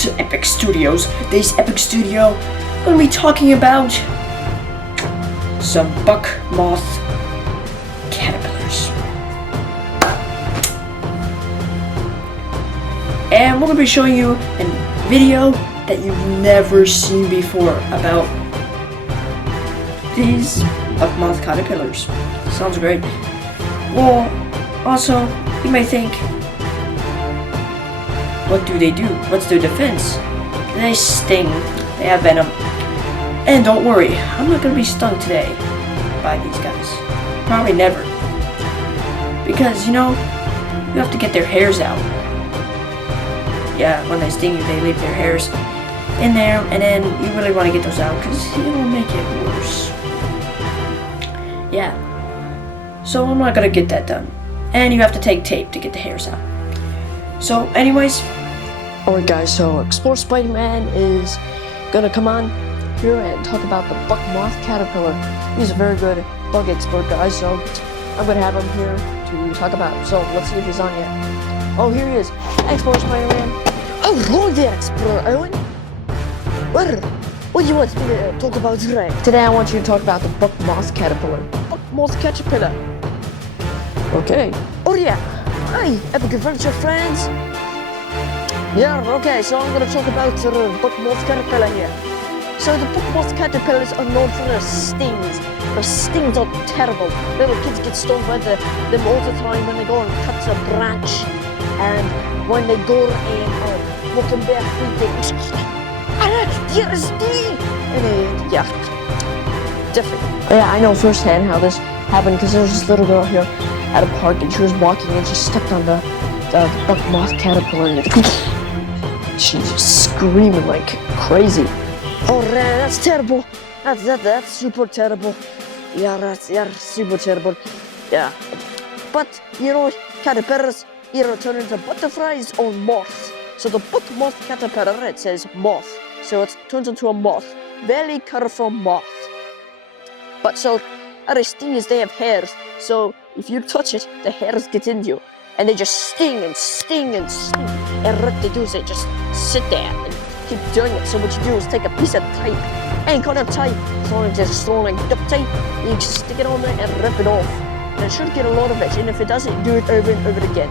to Epic Studios. Today's Epic Studio, we're going to be talking about some buck moth caterpillars. And we're going to be showing you a video that you've never seen before about these buck moth caterpillars. Sounds great. Well, also, you may think, what do they do? What's their defense? They sting. They have venom. And don't worry, I'm not going to be stung today by these guys. Probably never. Because, you have to get their hairs out. Yeah, when they sting you, they leave their hairs in there, and then you really want to get those out because it will make it worse. Yeah. So I'm not going to get that done. And you have to take tape to get the hairs out. So, anyways. Alright guys, so Explore Spider-Man is gonna come on here and talk about the buck moth caterpillar. He's a very good bug expert, guys, so I'm gonna have him here to talk about it. So let's see if he's on yet. Oh, here he is. Explore Spider-Man. Oh, hello there, Explorer Owen. What do you want me to talk about today? Today I want you to talk about the buck moth caterpillar. Buck moth caterpillar. Okay. Oh yeah. Hi, Epic Adventure friends. Yeah, okay, so I'm gonna talk about the buck moth caterpillar here. So the buck moth caterpillars are known for their stings. Their stings are terrible. Little kids get stung by them all the time when they go and cut a branch. And when they go and walk in bare feet, they dear sting! And they, yeah, different. Yeah, I know firsthand how this happened because there was this little girl here at a park and she was walking and she stepped on the buck moth caterpillar and she's just screaming like crazy. Oh, that's terrible. That's super terrible. Yeah, that's super terrible. Yeah. But, caterpillars either turn into butterflies or moths. So the buck moth caterpillar, it says moth. So it turns into a moth. Very colorful moth. But so, other sting is they have hairs. So if you touch it, the hairs get into you. And they just sting and sting and sting. And what they do is they just sit there and keep doing it. So what you do is take a piece of tape, any kind of tape, just throwing like duct tape, you just stick it on there and rip it off. And it should get a lot of it. And if it doesn't, do it over and over again.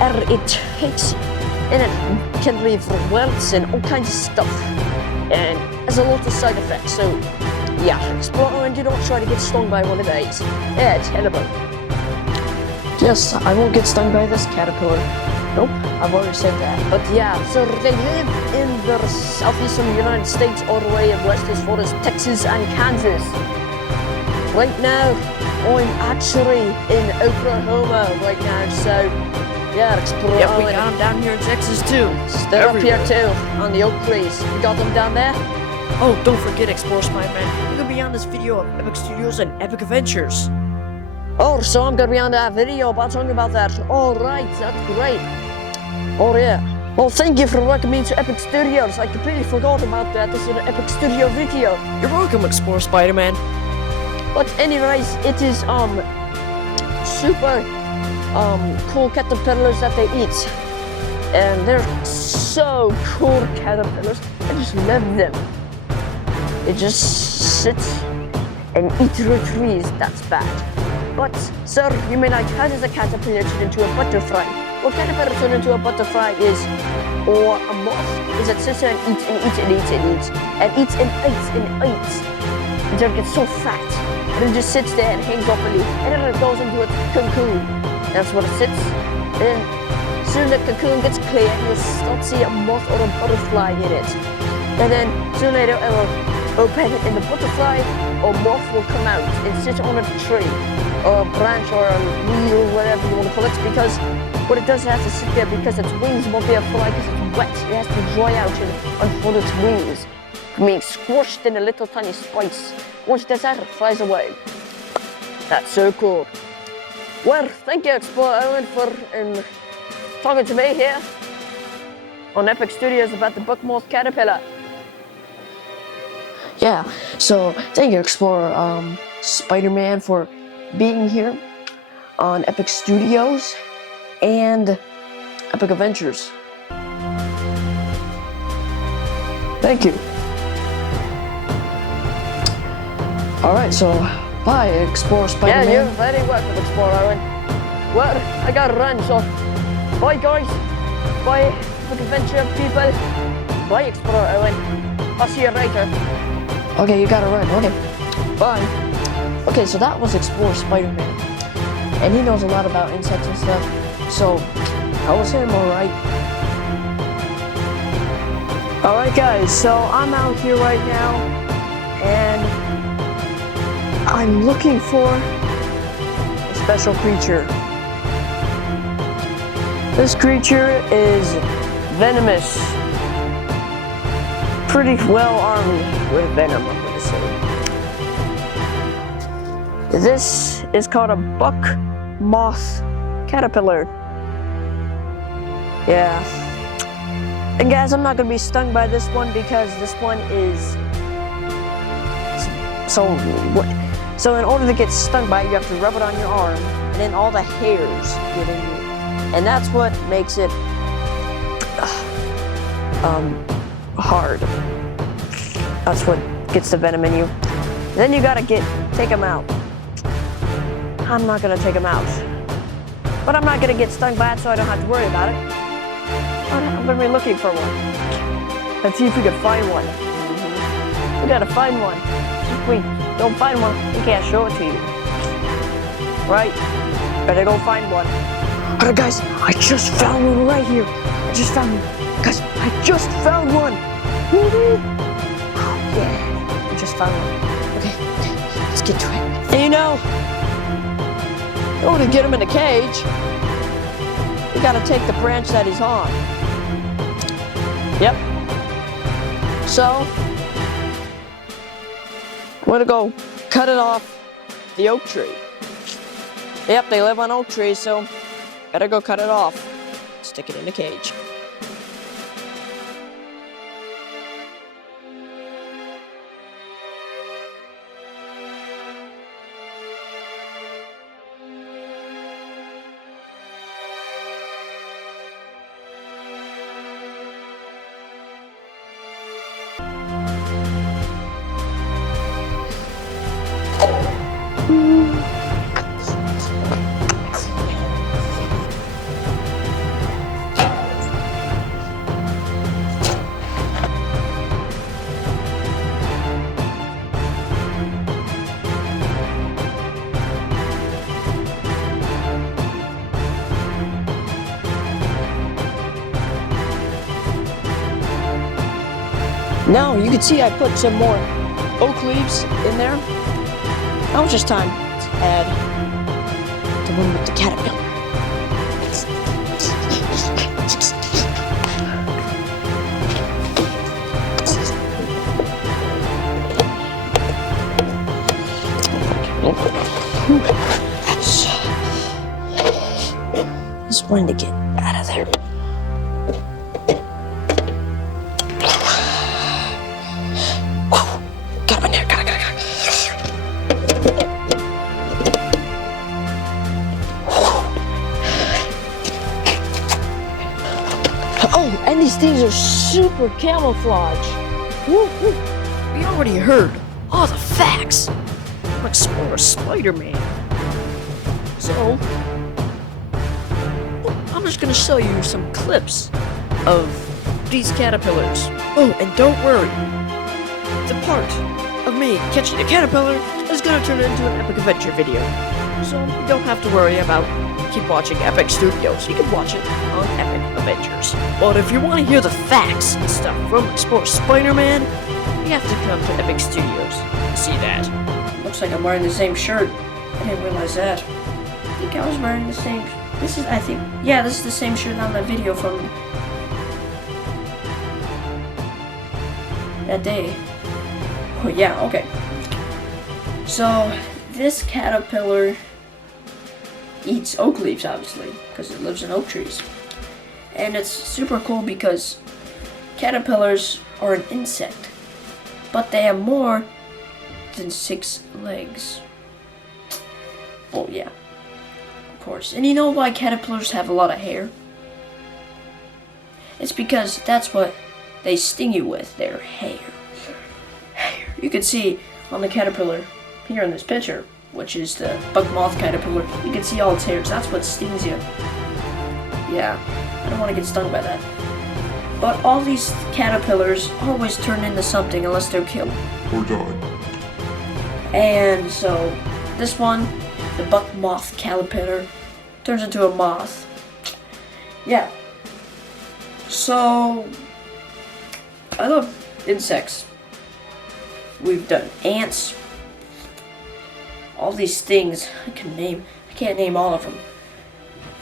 And it takes, and it can leave welts and all kinds of stuff. And there's a lot of side effects. So yeah, explore and do not try to get stung by one of these. Yeah, it's terrible. Yes, I won't get stung by this caterpillar. Nope, I've already said that. But yeah, so they live in the southeastern United States all the way west as far as Texas and Kansas. Right now, I'm actually in Oklahoma right now, so yeah, explore. Yep, we got them down here in Texas too. They're up here too, on the oak trees. You got them down there? Oh, don't forget Explore Spider-Man. You're gonna be on this video of Epic Studios and Epic Adventures. Oh, so I'm gonna be on that video about talking about that. All right, that's great. Oh yeah. Well, thank you for welcoming me to Epic Studios. I completely forgot about that. This is an Epic Studio video. You're welcome, Explore Spider-Man. But anyways, it is super cool caterpillars that they eat, and they're so cool caterpillars. I just love them. They just sit and eat through trees. That's bad. But, sir, you may like, how does a caterpillar turn into a butterfly? Well, caterpillar turn into a butterfly is, or a moth, is it sits there and eats and eats and eats and eats, and eats and eats and eats, until it gets so fat, and then just sits there and hangs off a leaf, and then it goes into its cocoon. That's where it sits, and then soon the cocoon gets clear, and you'll start to see a moth or a butterfly in it. And then, soon later, it will open and the butterfly or moth will come out and sit on a tree or a branch or a weed or whatever you want to call it, because what it does, it has to sit there because its wings won't be able to fly because it's wet. It has to dry out and unfold its wings, being squished in a little tiny spice. Once it does that, it flies away. That's so cool. Well, thank you, Explorer Owen, for talking to me here on Epic Studios about the buck moth caterpillar. Yeah, so thank you, Explorer Spider-Man, for being here on Epic Studios and Epic Adventures. Thank you. Alright, so bye, Explorer Spider-Man. Yeah, you're very welcome, Explorer Owen. Well, I gotta run, so bye guys. Bye, Epic Adventure people. Bye, Explorer Owen. I'll see you later. Okay, you gotta run. Okay, bye. Okay, so that was Explorer Spider-Man. And he knows a lot about insects and stuff. So, I was him, alright. Alright guys, so I'm out here right now. And I'm looking for a special creature. This creature is venomous. Pretty well armed with venom, I'm gonna say. This is called a buck moth caterpillar. Yeah. And guys, I'm not gonna be stung by this one because this one is so in order to get stung by it, you have to rub it on your arm, and then all the hairs get in you. And that's what makes it hard. That's what gets the venom in you. Then you gotta take them out. I'm not gonna take them out. But I'm not gonna get stung by it, so I don't have to worry about it. I'm gonna be looking for one. Let's see if we can find one. We gotta find one. If we don't find one, we can't show it to you. Right? Better go find one. Alright guys, I just found one right here. I just found one. Guys, I just found one. Woo-hoo. Oh yeah, I just found one. Okay, let's get to it. And you know, in order to get him in a cage, you gotta take the branch that he's on. Yep. So, I'm gonna go cut it off the oak tree. Yep, they live on oak trees, so better go cut it off. Stick it in a cage. Now you can see I put some more oak leaves in there. Now it's just time to add the one with the caterpillar. Just wanted to get out of there. Got him in there, got it. Oh, and these things are super camouflage. Woo, woo. We already heard all the facts. I'm Explorer Spider-Man. So, I'm just gonna show you some clips of these caterpillars. Oh, and don't worry. The part of me catching a caterpillar is gonna turn into an epic adventure video. So you don't have to worry about keep watching Epic Studios. You can watch it on Epic Adventures. But if you want to hear the facts and stuff from Explorer Spider-Man, you have to come to Epic Studios to see that. Looks like I'm wearing the same shirt. I didn't realize that. I think I was wearing the same. This is the same shirt on the video from that day. Oh yeah, okay. So this caterpillar eats oak leaves, obviously, because it lives in oak trees. And it's super cool because caterpillars are an insect, but they have more than 6 legs. Oh yeah, of course. And you know why caterpillars have a lot of hair? It's because that's what they sting you with their hair. You can see on the caterpillar here in this picture, which is the bug moth caterpillar, you can see all its hairs. That's what stings you. Yeah, I don't want to get stung by that. But all these caterpillars always turn into something unless they're killed. Or died. And so, this one, the buck moth caterpillar, turns into a moth. Yeah. So, I love insects. We've done ants. All these things I can't name all of them.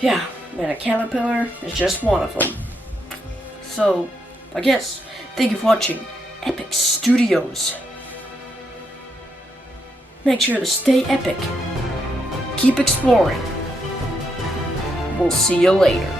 Yeah, and a caterpillar is just one of them. So, I guess, thank you for watching Epic Studios. Make sure to stay epic. Keep exploring. We'll see you later.